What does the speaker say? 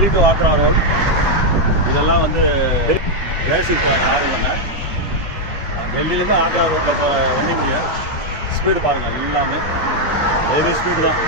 Delhi water ஆர்வம் இதெல்லாம் வந்து பேசிக் ஆர்வங்க டெல்லியிலேருந்து ஆக்ரா ரோட்டில் வந்தீங்க ஸ்பீடு பாருங்கள் எல்லாமே. ஹெவி ஸ்பீடு தான்.